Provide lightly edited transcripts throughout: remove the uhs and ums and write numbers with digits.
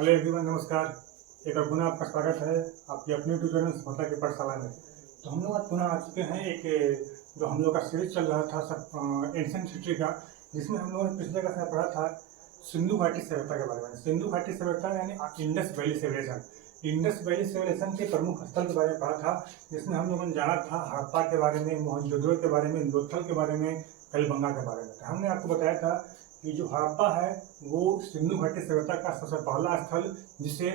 Hello everyone, नमस्कार। एक और पुनः आपका स्वागत है आपकी अपनी यूट्यूब चैनल सफलता की पाठशाला में। तो हम लोग आज पुनः आ चुके हैं एक जो हम लोग का सीरीज चल रहा था सब एंशिएंट हिस्ट्री का, जिसमें हम लोगों ने पिछले क्लास में पढ़ा था सिंधु घाटी सभ्यता के बारे में। सिंधु घाटी सभ्यता यानी Indus valley civilization. Indus valley civilization के प्रमुख स्थल के बारे में पढ़ा था, जिसमें हम लोगों ने जाना था हड़प्पा के बारे में, मोहनजोदड़ो के बारे में, लोथल के बारे में, कलबंगा के बारे में। तो हमने आपको बताया था कि जो हड़प्पा है वो सिंधु घाटी सभ्यता का सबसे पहला स्थल, जिसे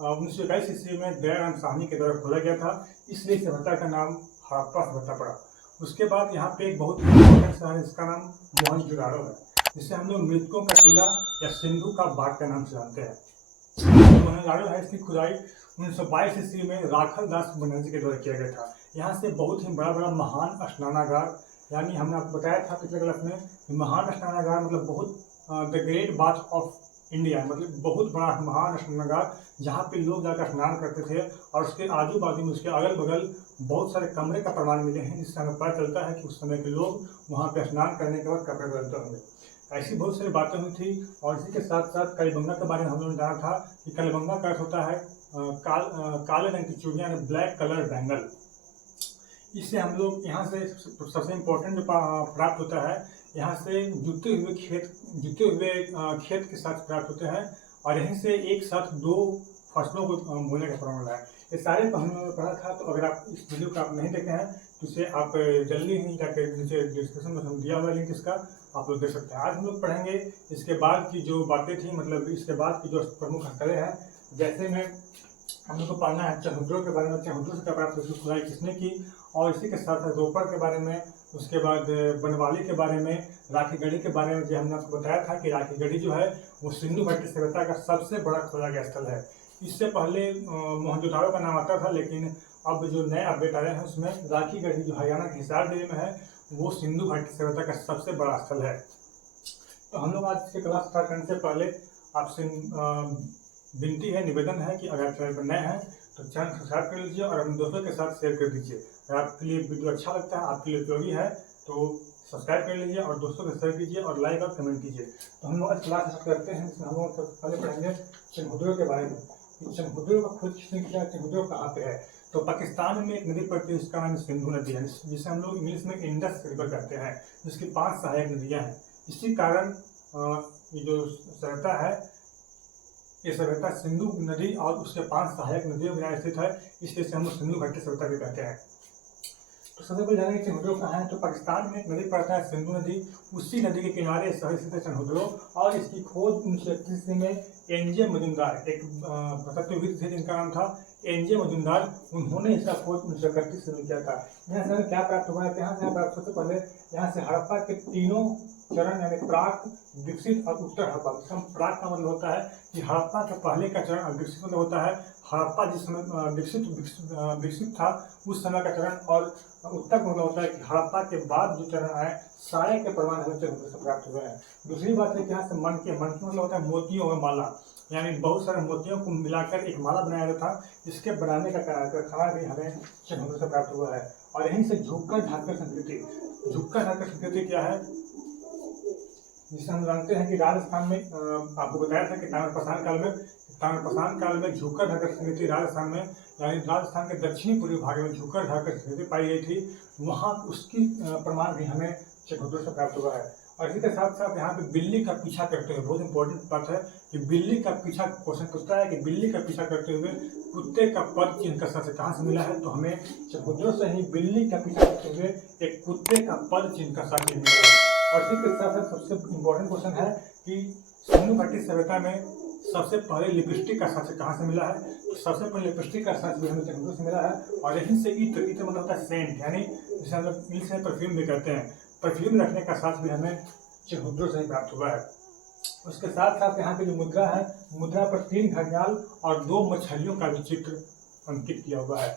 1921 ईस्वी में दयाराम साहनी के द्वारा खोला गया था, इसलिए सभ्यता का नाम हड़प्पा सभ्यता पड़ा। उसके बाद यहाँ पे एक बहुत इम्पोर्टेंट शहर है, इसका नाम मोहनजोदड़ो है, जिसे हम लोग मृतकों का टीला या सिंधु का बाग के नाम से जानते हैं। मोहनजोदड़ो है, इसकी खुदाई 1922 ईस्वी में राखल दास बनर्जी के द्वारा किया गया था। यहाँ से बहुत ही बड़ा बड़ा महान स्नानागार, यानी हमने आपको बताया था पिछले क्लास में, महान स्नानागार मतलब बहुत the great bath of India, मतलब बहुत बड़ा महान स्नानागार जहाँ पे लोग जाकर स्नान करते थे। और उसके आजू बाजू में, उसके अगल बगल बहुत सारे कमरे का प्रमाण मिले हैं, जिससे हमें पता चलता है कि उस समय के लोग वहाँ पे स्नान करने के बाद कपड़े बदलते होंगे। ऐसी बहुत सारी बातें हुई थी। और इसी के साथ साथ कलबंगा के बारे में हम लोगों ने जाना था कि कलबंगा का अर्थ होता है काले रंग की चूड़ियाँ, ब्लैक कलर बैंगल। इससे हम लोग यहाँ से सबसे इम्पोर्टेंट जो प्राप्त होता है, यहाँ से जुते हुए खेत के साथ प्राप्त होते हैं, और यहीं से एक साथ दो फसलों को बोने का प्रमाण है। ये सारे हम लोगों ने पढ़ा था। तो अगर आप इस वीडियो को आप नहीं देखे हैं तो इसे आप जल्दी ही जाकर नीचे डिस्क्रिप्शन में हम दिया हुआ लिंक इसका आप लोग देख सकते हैं। आज हम लोग पढ़ेंगे इसके बाद की जो बातें थी, मतलब इसके बाद की जो प्रमुख स्थलें हैं। जैसे में हम लोग को पढ़ना है चंहुद्रो के बारे में, चंहुद्रो से प्राप्त उसकी खुदाई किसने की, और इसी के साथ रोपड़ के बारे में, उसके बाद बनवाली के बारे में, राखीगढ़ी के बारे में। जो हमने आपको बताया था कि राखीगढ़ी जो है वो सिंधु घाटी सभ्यता का सबसे बड़ा खोजा गया स्थल है। इससे पहले मोहनजोदड़ो का नाम आता था, लेकिन अब जो नए अपडेट आए हैं उसमें राखीगढ़ी जो हरियाणा के हिसार जिले में है, वो सिंधु घाटी सभ्यता का सबसे बड़ा स्थल है। तो हम लोग आज इसके क्लास स्टार्ट करने से पहले आपसे विनती है, निवेदन है कि अगर चैनल पर नए हैं तो चैनल सब्सक्राइब कर लीजिए और अपने दोस्तों के साथ शेयर कर दीजिए। अगर आपके लिए वीडियो अच्छा लगता है, आपके लिए उपयोगी है, तो सब्सक्राइब कर लीजिए और दोस्तों को शेयर कीजिए और लाइक और कमेंट कीजिए। तो हम लोग आज क्लास स्टार्ट करते हैं, जिसमें हम लोग सबसे पहले पढ़ेंगे चंहुद्रो के बारे में। चंहुद्रो का खोज किसने किया, चंहुद्रो कहाँ पे है? तो पाकिस्तान में एक नदी पड़ती है, उसका नाम सिंधु नदी है, जिसे हम लोग इंग्लिश में इंडस रिवर कहते हैं, जिसकी 5 सहायक नदियाँ हैं। इसी कारण ये जो सभ्यता है, ये सभ्यता सिंधु नदी और उसके 5 सहायक नदियों में स्थित है, इसलिए हम लोग सिंधु घाटी सभ्यता भी कहते हैं। तो सबसे पहले जानेंगे चंहुद्रो कहाँ है। तो पाकिस्तान में एक नदी पड़ता है सिंधु नदी, उसी नदी के किनारे शहर स्थित है चंहुद्रो, और इसकी खोज 1931 में एनजे मजुमदार, एक प्रत्युत्तर थे जिनका नाम था एनजे मजुमदार, उन्होंने इसका खोज 1931 में किया था। यहाँ से क्या प्राप्त हुआ है? यहाँ से प्राप्त सबसे पहले यहाँ से हड़प्पा के तीनों चरण, यानी प्राक, विकसित और उत्तर हड़प्पा। प्राक का मतलब होता है कि हड़प्पा का पहले का चरण, विकसित मतलब होता है हड़प्पा जिस समय विकसित था उस समय का चरण, और उत्तर मतलब होता है कि हड़प्पा के बाद जो चरण आए सारे के प्रमाण हमें चंहुद्रो से प्राप्त हुए हैं। दूसरी बात है कि यहाँ से मन मतलब होता है मोतियों में माला, यानी बहुत सारे मोतियों को मिलाकर एक माला बनाया गया था, जिसके बनाने का कारखाना भी हमें चंहुद्रो से प्राप्त हुआ है। और यहीं से झुक्कर ढाकर संस्कृति, झुक्कर ढाकर संस्कृति क्या है, जिसे हम जानते हैं कि राजस्थान में आपको बताया था कि ताम्रपाषाण काल में झुक्कर ढाकर संस्कृति राजस्थान में, यानी राजस्थान के दक्षिणी पूर्वी भाग में झुक्कर ढाकर संस्कृति पाई गई थी, वहाँ उसकी प्रमाण भी हमें चंहुद्रो से प्राप्त हुआ है। और इसी के साथ साथ यहाँ पे बिल्ली का पीछा करते हुए, बहुत इंपॉर्टेंट बात है कि बिल्ली का पीछा, क्वेश्चन पूछता है कि बिल्ली का पीछा करते हुए कुत्ते का पद चिन्ह का सबसे कहाँ से मिला है? तो हमें चंहुद्रो से ही बिल्ली का पीछा करते हुए एक कुत्ते का पद चिन्ह का साक्ष्य मिला है। और इसी के साथ साथ सबसे इम्पोर्टेंट क्वेश्चन है कि सिंधु घाटी सभ्यता में सबसे पहले लिपस्टिक का साक्ष्य कहाँ से मिला है? तो सबसे पहले लिपस्टिक का साक्ष्य भी हमें चंहुद्रो से मिला है। और यहीं से इत्र मतलब होता है सेंट, यानी जिसे हम लोग इंग्लिश में परफ्यूम भी कहते हैं, परफ्यूम रखने का साक्ष्य भी हमें चंहुद्रो से ही प्राप्त हुआ है। उसके साथ साथ यहाँ की जो मुद्रा है, मुद्रा पर 3 घड़ियाल और 2 मछलियों का भी चित्र अंकित किया हुआ है।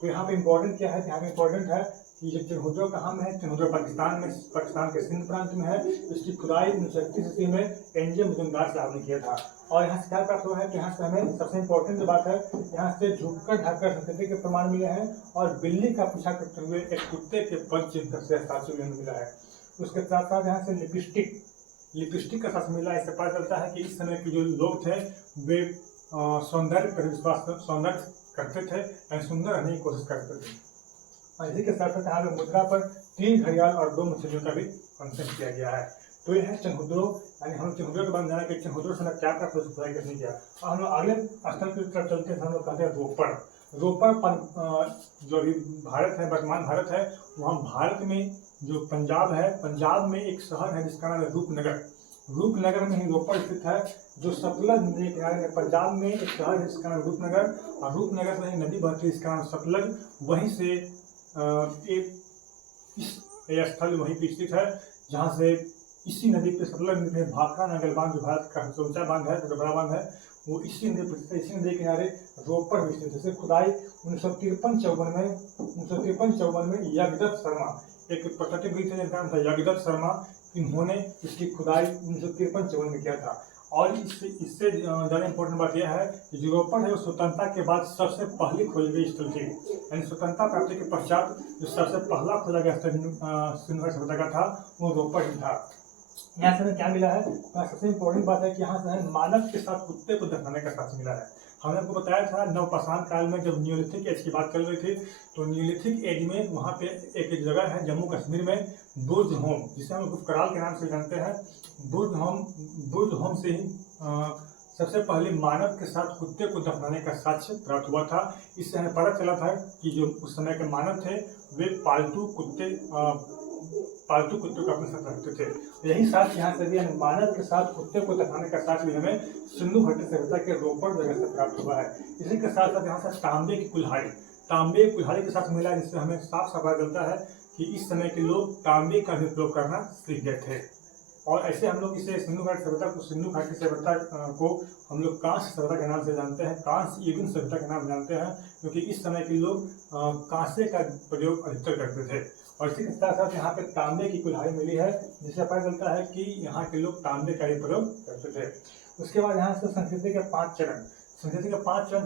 तो यहाँ पे इम्पोर्टेंट क्या है? यहाँ पे इम्पोर्टेंट है कि ये चंहुद्रो कहाँ में है? चंहुद्रो पाकिस्तान में, पाकिस्तान के सिंध प्रांत में है। इसकी खुदाई 1931 ईस्वी में एनजे मजुमदार साहब ने किया था। और यहाँ से क्या प्राप्त हुआ है कि यहाँ से हमें सबसे इम्पोर्टेंट जो बात है, यहाँ से झुककर ढाकर संस्कृति के प्रमाण मिले हैं, और बिल्ली का पीछा करते हुए एक कुत्ते के पद चिन्ह से साक्ष्य मिला है। उसके साथ साथ यहाँ से लिपस्टिक का साक्ष्य मिला। इससे पता चलता है कि इस समय के जो लोग थे वे सौंदर्य पर विश्वास सौंदर्य करते थे यानी सुंदर रहने की कोशिश करते थे। इसी के साथ साथ यहाँ पे मुद्रा पर 3 घड़ियाल और 2 मछलियों का भी मेंशन किया गया है। तो ये है चनहुद्रो, यानी हम चनहुद्रो के बाद जाना कि चनहुद्रो से क्या क्या खुदाई करने किया। और हम लोग अगले स्थल की तरफ चलते हैं, हम लोग कहते हैं रोपड़। रोपड़ जो अभी भारत है, वर्तमान भारत है, वहाँ भारत में जो पंजाब है, पंजाब में एक शहर है जिसका नाम है रूपनगर। रूपनगर में ही रोपड़ स्थित है, जो सतलज नदी के किनारे में। पंजाब में एक शहर है जिसका नाम रूपनगर, और रूपनगर से ही नदी बहती है जिसका नाम सतलज। वहीं से एक स्थल वहीं पर स्थित है जहाँ से इसी नदी पे सतलज नदी में भाखड़ा नागल बांध, जो भारत का सबसे ऊंचा बांध है, सबसे बड़ा बांध है, वो इसी नदी के किनारे रोपड़ में स्थित है। जैसे खुदाई 1953-54 में यज्ञदत्त शर्मा, एक प्रकृति जिनका नाम था यज्ञदत्त शर्मा, इन्होंने इसकी खुदाई 1953-54 में किया था। और इससे ज़्यादा इम्पोर्टेंट बात यह है कि जो रोपड़ है वो स्वतंत्रता के बाद सबसे पहली खोली गई स्थल थी, यानी स्वतंत्रता प्राप्ति के पश्चात जो सबसे पहला खोला गया स्थल सिंधु घाटी सभ्यता का था वो रोपड़ ही था। यहाँ से हमें क्या मिला है, सबसे इम्पोर्टेंट बात है कि यहाँ से हमें मानव के साथ कुत्ते को दफनाने का साक्ष्य मिला है। हमने आपको बताया था नवपाषाण काल में जब नियोलिथिक एज की बात चल रही थी, तो नियोलिथिक एज में वहाँ पे एक जगह है जम्मू कश्मीर में, बुर्ज होम, जिसे हम गुफकराल के नाम से जानते हैं। बुर्ज होम से ही सबसे पहले मानव के साथ कुत्ते को दफनाने का साक्ष्य प्राप्त हुआ था। इससे हमें पता चला था कि जो उस समय के मानव थे वे पालतू कुत्ते को अपने साथ रखते थे। यही साथ यहाँ से भी मानव के साथ कुत्ते को दफनाने का साक्ष्य भी हमें सिंधु घाटी सभ्यता के रोपड़ जगह से प्राप्त हुआ है। इसी के साथ साथ यहाँ से तांबे की कुल्हाड़ी के साथ मिला, जिससे हमें साफ साफ पता चलता है कि इस समय के लोग तांबे का भी उपयोग करना सीख गए थे। और ऐसे हम लोग इसे सिंधु घाटी सभ्यता को हम लोग कांस्य सभ्यता के नाम से जानते हैं, कांस्य युगीन सभ्यता के नाम जानते हैं, क्योंकि इस समय के लोग कांसे का प्रयोग अधिकतर करते थे। और इसी के साथ साथ यहाँ पे तांबे की कुल्हाड़ी मिली है, जिससे पता चलता है कि यहाँ के लोग तांबे का ही प्रयोग करते थे। उसके बाद यहाँ से संस्कृति के 5 चरण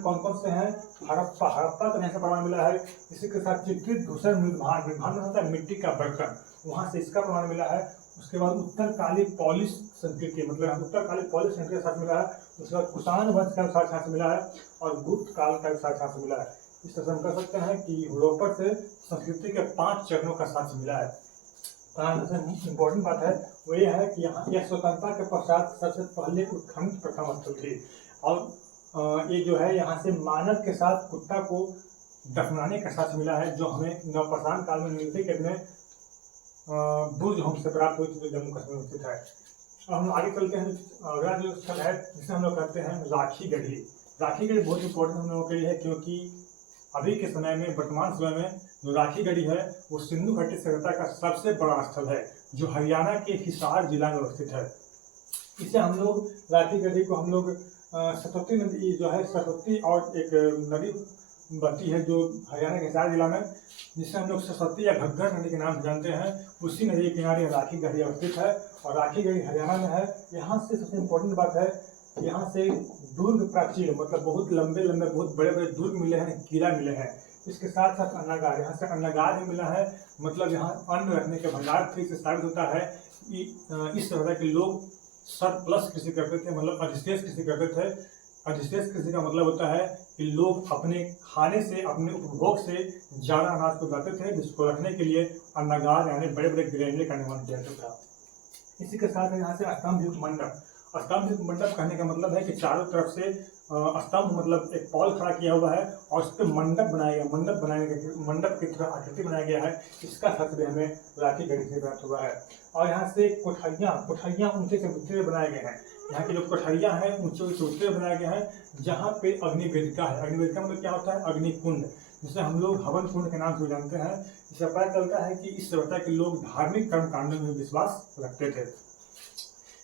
कौन कौन से हैं? हड़प्पा का यहाँ से प्रमाण मिला है। इसी के साथ चित्रित धूसर मृदभान होता है मिट्टी का बर्तन, वहाँ से इसका प्रमाण मिला है। उसके बाद उत्तरकाली पॉलिश संस्कृति, मतलब उत्तरकाली पॉलिश संस्कृति के साथ मिला है। उसके बाद कुषाण वंश का साथ यहाँ से मिला है, और गुप्त काल का साथ यहाँ से मिला है। इस तरह से हम कह सकते हैं कि रोपड़ से संस्कृति के 5 चरणों का साक्ष्य मिला है। इम्पोर्टेंट बात है वो ये है कि यहाँ यह स्वतंत्रता के पश्चात सबसे पहले उत्खनन प्रथम स्थल थी। और ये जो है यहाँ से मानव के साथ कुत्ता को दफनाने का साक्ष्य मिला है, जो हमें नवपाषाण काल में नियोलिथिक में बुर्ज होम से प्राप्त हुई थी, जो जम्मू कश्मीर में स्थित है। अब हम आगे चलते हैं। अगला जो स्थल है जिसे हम लोग कहते हैं राखी गढ़ी बहुत इंपॉर्टेंट हम लोगों के लिए है, क्योंकि अभी के समय में, वर्तमान समय में जो राखी गढ़ी है वो सिंधु घाटी सभ्यता का सबसे बड़ा स्थल है, जो हरियाणा के हिसार जिला में स्थित है। इसे हम लोग राखी गढ़ी को हम लोग सरस्वती नदी जो है, सरस्वती और एक नदी बहती है जो हरियाणा के हिसार जिला में, जिसे हम लोग सरस्वती या घग्गर नदी के नाम से जानते हैं, उसी नदी के किनारे राखी गढ़ी अवस्थित है। और राखी गढ़ी हरियाणा में है। यहाँ से सबसे इम्पोर्टेंट बात है, यहाँ से दुर्ग प्राचीन, मतलब बहुत लंबे बहुत बड़े बड़े दुर्ग मिले हैं, किला मिले हैं। इसके साथ साथ अन्नागार, यहाँ से अन्नागार भी मिला है, मतलब यहाँ अन्न रखने के भंडार थे। इससे साबित होता है कि इस तरह के लोग सरप्लस कृषि करते थे, मतलब अधिशेष कृषि करते थे। अधिशेष कृषि का मतलब होता है कि लोग अपने खाने से, अपने उपभोग से ज़्यादा अनाज को लाते थे, जिसको रखने के लिए अन्नागार यानी बड़े बड़े ग्रैंडर का निर्माण किया जाता था। इसी के साथ यहाँ से स्तंभयुक्त मंडप कहने का मतलब है कि चारों तरफ से स्तंभ, मतलब एक पॉल खड़ा किया हुआ है और उस पर मंडप बनाया गया, मंडप की तरह आकृति बनाया गया है। इसका शब्द भी हमें राखी गढ़ी से प्राप्त हुआ है। और यहाँ से कोठरियाँ ऊंचे से ऊंचे बनाए गए हैं। यहाँ की जो कोठरियाँ हैं ऊंचे से ऊंचे बनाए गए हैं, जहाँ पे अग्निवेदिका है। अग्निवेदिका मतलब क्या होता है? अग्निकुंड, जिसे हम लोग हवन कुंड के नाम से जानते हैं। इससे पता चलता है कि इस सभ्यता के लोग धार्मिक कर्म कांडों में विश्वास रखते थे।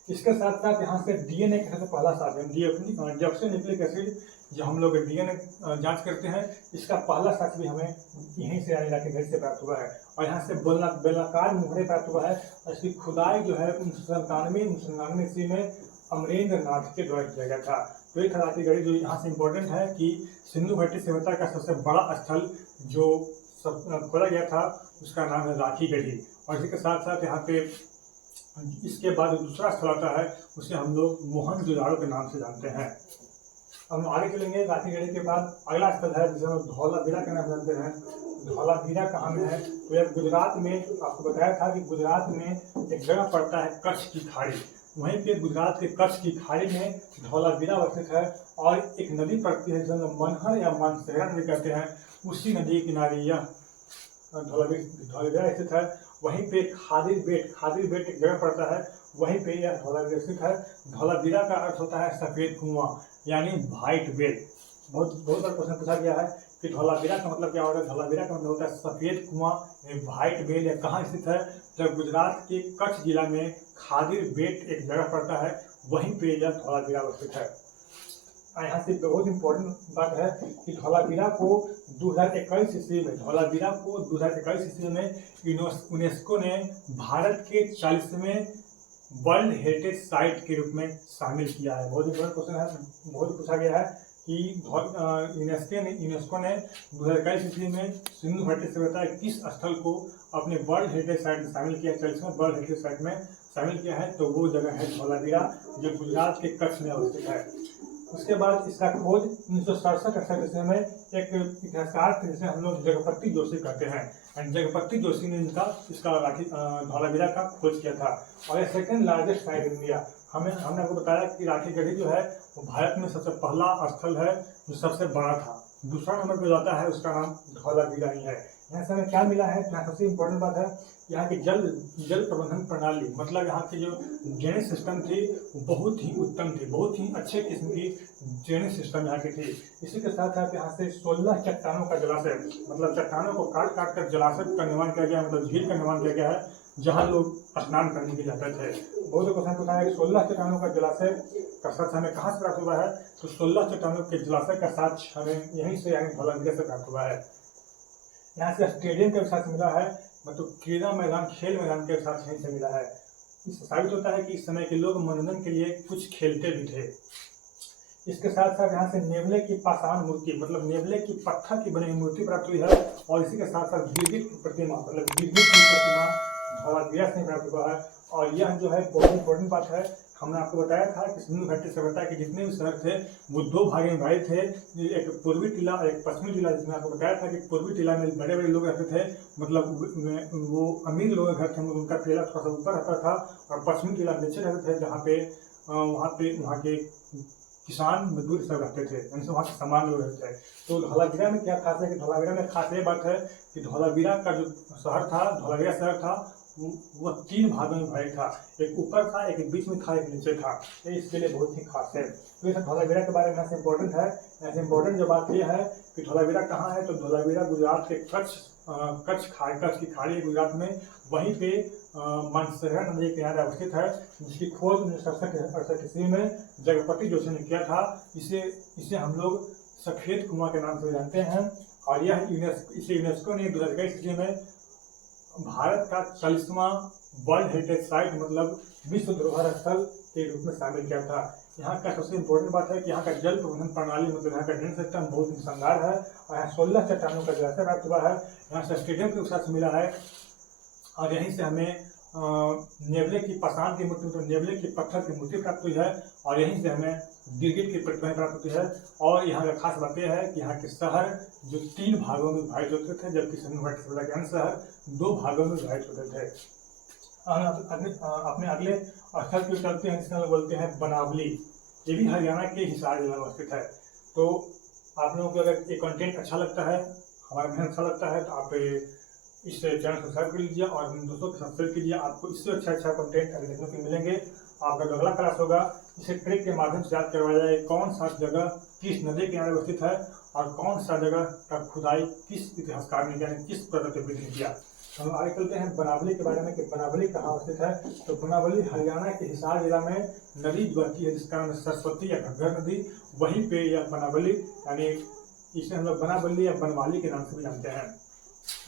इसके साथ साथ यहाँ से डीएनए का सबसे पहला साधन डिऑक्सीन्यूक्लिक एसिड, जो हम लोग डीएनए जांच करते हैं, इसका पहला साक्ष्य भी हमें यहीं से यानी राखी गढ़ी से प्राप्त हुआ है। और यहाँ से बेलनाकार मुहरे प्राप्त हुआ है। और इसकी खुदाई जो है 1997 ईस्वी में अमरेंद्र नाथ के द्वारा किया गया था। तो एक राखी गढ़ी जो यहाँ से इम्पोर्टेंट है कि सिंधु घाटी सभ्यता का सबसे बड़ा स्थल जो खोला गया था उसका नाम है राखी गढ़ी। और इसी के साथ साथ यहाँ पे इसके बाद दूसरा स्थल आता है, उसे हम लोग मोहनजोदाड़ो के नाम से जानते हैं। हम आगे चलेंगे। राखीगढ़ी के बाद अगला स्थल है जिसे हम धौलावीरा के नाम जानते हैं। धौलावीरा कहाँ में है? तो यह गुजरात में, आपको बताया था कि गुजरात में एक जगह पड़ता है कच्छ की खाड़ी, वहीं पे गुजरात के कच्छ की खाड़ी में धौलावीरा अवस्थित है। और एक नदी पड़ती है जिसे मनहर या मानसेरा नदी कहते हैं, उसी नदी के किनारे यह धौलावीरा स्थित है। वहीं पे खादिर बेट एक जगह पड़ता है, वहीं पे यह धौलावीरा स्थित है। धौलावीरा का अर्थ होता है सफेद कुआं यानी व्हाइट वेल। बहुत बार क्वेश्चन पूछा गया है कि धौलावीरा का मतलब क्या होता है। धौलावीरा का मतलब होता है सफेद कुआं यानी व्हाइट वेल। यह कहाँ स्थित है? जब गुजरात के कच्छ जिला में खादिर बेट एक जगह पड़ता है, वहीं पे यह धौलावीरा अवस्थित है। यहाँ से बहुत इंपॉर्टेंट बात है कि धौलावीरा को 2021 ईस्वी में यूनेस्को ने भारत के 40वें वर्ल्ड हेरिटेज साइट के रूप में शामिल किया है। बहुत इंपॉर्टेंट क्वेश्चन है, बहुत पूछा गया है कि यूनेस्को ने 2021 ईस्वी में सिंधु घाटी सभ्यता किस स्थल को अपने वर्ल्ड हेरिटेज साइट में शामिल किया, 40वें वर्ल्ड हेरिटेज साइट में शामिल किया है। तो वो जगह है धौलावीरा, जो गुजरात के कच्छ में अवस्थित है। उसके बाद इसका खोज 1967 ईस्वी में एक इतिहासकार थे जिसे हम लोग जगपति जोशी कहते हैं, एंड जगपति जोशी ने इसका धौलावीरा का खोज किया था। और यह second largest site in India. हमने आपको बताया कि राखीगढ़ी जो है वो भारत में सबसे पहला स्थल है जो सबसे बड़ा था। दूसरा नंबर पर जाता है, उसका नाम धौलावीरा ही है। यहाँ से हमें क्या मिला है? यहाँ सबसे इम्पोर्टेंट बात है यहाँ की जल प्रबंधन प्रणाली, मतलब यहाँ की जो ड्रेनेज सिस्टम थी वो बहुत ही उत्तम थी, बहुत ही अच्छे किस्म की ड्रेनेज सिस्टम यहाँ की थी। इसी के साथ साथ यहाँ से 16 चट्टानों का जलाशय, मतलब चट्टानों को काट कर जलाशय का निर्माण किया गया, मतलब झील का निर्माण किया गया है जहाँ लोग स्नान करने के लिए जाते थे। बहुत क्वेश्चन पूछा है 16 चट्टानों का जलाशय का साक्ष्य हमें कहाँ से प्राप्त हुआ है? तो 16 चट्टानों के जलाशय का साक्ष्य हमें यहीं से यानी धौलावीरा से प्राप्त हुआ है। यहाँ से स्टेडियम के साथ मिला है, मतलब क्रीड़ा मैदान, खेल मैदान के साथ यहीं से मिला है। इससे साबित होता है कि इस समय के लोग मनोरंजन के लिए कुछ खेलते भी थे। इसके साथ साथ यहाँ से नेवले की पाषाण मूर्ति, मतलब नेवले की पत्थर की बनी मूर्ति प्राप्त हुई है। और इसी के साथ साथ गिरगिट की प्रतिमा, मतलब गिरगिट की प्रतिमा धौलावीरा से प्राप्त हुआ है। और यह जो है बहुत इंपॉर्टेंट बात है। हमने आपको बताया था कि सिंधु घाटी सभ्यता के जितने भी शहर थे वो दो भागों में विभाजित थे, एक पूर्वी टीला और एक पश्चिमी टीला। जिसमें आपको बताया था कि पूर्वी टीला में बड़े बड़े लोग रहते थे, मतलब वो अमीर लोग घर थे, उनका टीला थोड़ा सा ऊपर रहता था, और पश्चिमी टीला नीचे रहते थे, जहाँ पे वहाँ के किसान मजदूर सब रहते थे, उनसे वहाँ के सामान लोग रहते थे। तो धौलावीरा में क्या खास है कि धौलावीरा में खास ये बात है कि धौलावीरा का जो शहर था, धौलावीरा शहर था, वो 3 भागों में भाई था। एक ऊपर था, एक बीच में था, एक नीचे था। ये इसके लिए बहुत ही खास है। तो ये धौलावीरा के बारे में यहाँ से इम्पोर्टेंट है। यहाँ से इम्पोर्टेंट जो बात यह है कि धौलावीरा कहाँ है, तो धौलावीरा गुजरात के कच्छ की खाड़ी गुजरात में, वहीं पे मानसेरा नदी के किनारे अवस्थित है, जिसकी खोज 1967 ईस्वी में जगपति जोशी ने किया था। इसे हम लोग सफेद कुआं के नाम से जानते हैं। और यह यूनेस्को ने 2021 ईस्वी में भारत का 40वां वर्ल्ड हेरिटेज साइट, मतलब विश्व धरोहर स्थल के रूप में शामिल किया था। यहाँ का सबसे इम्पोर्टेंट बात है कि यहाँ का जल प्रबंधन प्रणाली, मतलब यहाँ का ड्रेन सिस्टम बहुत ही शानदार है। और यहाँ 16 चट्टानों का जलाशय प्राप्त हुआ है। यहाँ से स्टेडियम के साथ मिला है। और यहीं से हमें नेवले की पाषाण की मूर्ति, तो नेवले की पत्थर की मूर्ति प्राप्त हुई है। और यहीं से हमें गिरगिट की प्रतिमा प्राप्त हुई है। और यहाँ का खास बात यह है कि यहाँ के शहर जो 3 भागों में विभाजित होते थे, जबकि सिंधु घाटी सभ्यता के अन्य शहर 2 भागों में विभाजित होते थे। अपने अगले स्थल की चलते हैं, जिसका हम बोलते हैं बनावली। ये भी हरियाणा के हिसार जिला में अवस्थित है। तो आप लोगों को अगर ये कंटेंट अच्छा लगता है, हमारा भी अच्छा लगता है, तो आप इस चैनल को सब्सक्राइब कर लीजिए और अपने दोस्तों को सब्सक्राइब कीजिए। आपको इससे अच्छा कंटेंट अभी देखने को मिलेंगे। आपका जो अगला क्लास होगा, इसे ट्रिक के माध्यम से याद करवाया जाए कौन सा जगह किस नदी के किनारे अवस्थित है और कौन सा जगह का खुदाई किस इतिहासकार ने, यानी किस प्रगतिविधि ने किया। हम आगे चलते हैं बनावली के बारे में कि बनावली कहाँ अवस्थित है। तो बनावली हरियाणा के हिसार जिला में नदी बहती है, जिसका नाम सरस्वती या घग्गर नदी। वहीं पे यह बनावली, यानी इसे हम लोग बनावली या बनवाली के नाम से भी जानते हैं।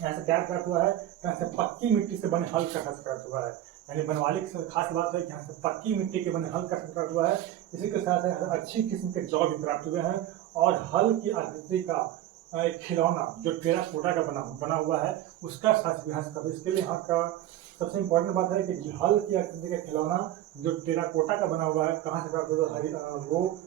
यहाँ से क्या प्राप्त हुआ है? यहाँ से पक्की मिट्टी से बने हल का प्राप्त हुआ है। यानी बनवाली की खास बात है कि यहाँ से पक्की मिट्टी के बने हल का प्राप्त हुआ है। इसी के साथ अच्छी किस्म के जौ भी प्राप्त हुए हैं। और हल की आकृति का एक खिलौना जो टेराकोटा का बना हुआ है, उसका साथ इतिहास का। इसके लिए यहाँ का सबसे इम्पोर्टेंट बात है कि हल की आकृति का खिलौना जो टेराकोटा का बना हुआ है, कहाँ से प्राप्त हुआ है? वो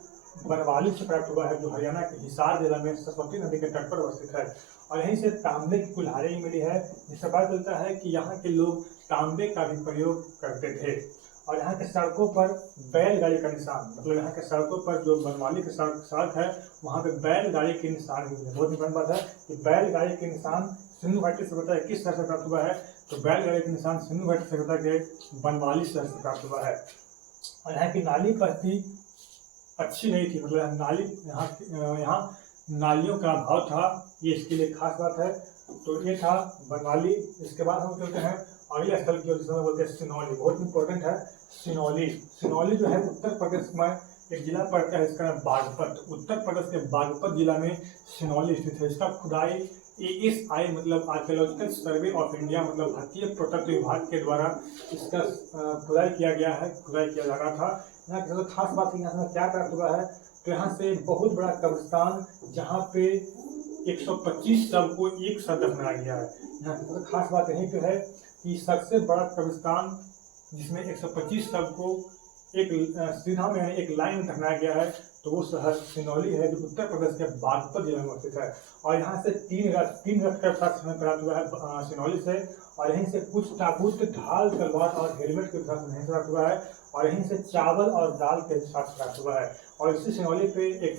बनवाली से प्राप्त हुआ है, जो हरियाणा के हिसार जिला में सरस्वती नदी के तट पर अवस्थित है। और यहीं से तांबे की कुल्हाड़ी मिली है, जिससे पता चलता है कि यहाँ के लोग तांबे का भी प्रयोग करते थे। और यहाँ के सड़कों पर बैलगाड़ी का निशान, मतलब यहाँ के सड़कों पर जो बनवाली की सड़क है वहाँ पे बैलगाड़ी के निशान भी है। बहुत इंपॉर्टेंट बात है कि बैलगाड़ी के निशान सिंधु घाटी सभ्यता किस शहर से प्राप्त हुआ है, तो बैलगाड़ी के निशान सिंधु घाटी सभ्यता के बनवाली शहर से प्राप्त हुआ है। और यहाँ की नाली पद्धति अच्छी नहीं थी, मतलब नाली यहाँ नालियों का अभाव था, ये इसके लिए खास बात है। तो ये था बनवाली। इसके बाद हम चलते हैं अगले स्थल की ओर, जिसमें बोलते हैं सिनौली। बहुत इंपॉर्टेंट है सिनौली। सिनौली जो है उत्तर प्रदेश में एक जिला पड़ता है, इसका नाम बागपत। उत्तर प्रदेश के बागपत जिला में सिनौली स्थित है। इसका खुदाई ASI मतलब आर्कियोलॉजिकल सर्वे ऑफ इंडिया मतलब भारतीय पुरातत्व विभाग के द्वारा इसका खुदाई किया गया है, खुदाई किया जा रहा था। यहाँ की सबसे खास बात यहाँ क्या प्राप्त हुआ है, तो यहाँ से बहुत बड़ा कब्रिस्तान जहाँ पे 125 शव को एक साथ दफनाया गया है। यहाँ की सबसे खास बात यही पे है कि सबसे बड़ा कब्रिस्तान जिसमें 125 शव को एक सीधा में एक लाइन में दफनाया गया है, तो वो शहर सिनौली है, जो उत्तर प्रदेश के बागपत जिले में स्थित है। और यहाँ से तीन रथ का साथ समय प्राप्त हुआ है सिनौली से। और यहीं से कुछ ताबूत, ढाल, तलवार और हेलमेट के साथ नहीं प्राप्त हुआ है। और यहीं से चावल और दाल के साथ प्राप्त हुआ है। और इसी सिनौली पे एक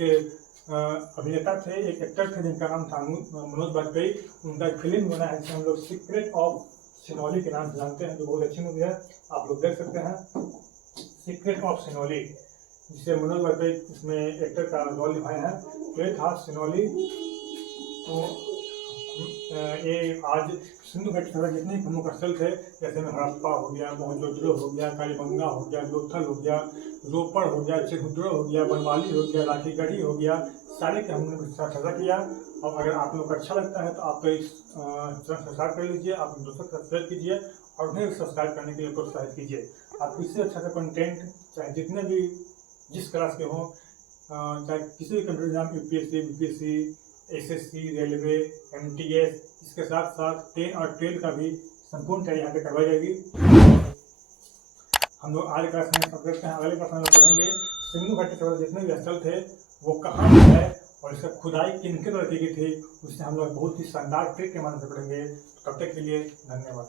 अभिनेता थे, एक एक्टर थे जिनका नाम था मनोज वाजपेयी। उनका फिल्म बना है जिसे हम लोग सीक्रेट ऑफ सिनौली के नाम से जानते हैं, जो बहुत अच्छी मूवी है, आप लोग देख सकते हैं। सीक्रेट ऑफ सिनौली, जिसे मनोज वाजपेयी इसमें एक्टर का रोल निभाए हैं। तो ये था सिनौली। तो ये आज सिंधु घाटी सभ्यता जितने प्रमुख स्थल थे, जैसे में हड़प्पा हो गया, मोहनजोदड़ो हो गया, कालीबंगा हो गया, लोथल हो गया, रोपड़ हो गया, चिरहुद्रो हो गया, बनवाली हो गया, राखीगढ़ी हो गया, सारे के हमने चर्चा किया। और अगर आप लोग को अच्छा लगता है तो आप इस सब्सक्राइब कर लीजिए, आप दोस्तों को सब्सक्राइब कीजिए और उन्हें सब्सक्राइब करने के लिए प्रोत्साहित कीजिए। आप इससे अच्छा सा कंटेंट, चाहे जितने भी जिस क्लास के हों, चाहे किसी भी computer exam, UPSC, BPSC, SSC, railway, MTS, इसके साथ साथ 10 और 12 का भी संपूर्ण तैयारी यहाँ पे करवाई जाएगी। हम लोग आज क्लास में सब देखते हैं, अगले क्लास में हम पढ़ेंगे सिंधु घाटी सभ्यता जितने भी स्थल थे वो कहाँ पे है और इसका खुदाई किनके द्वारा की गई थी, उससे हम लोग बहुत ही शानदार ट्रिक के माध्यम से पढ़ेंगे। तब तक के लिए धन्यवाद।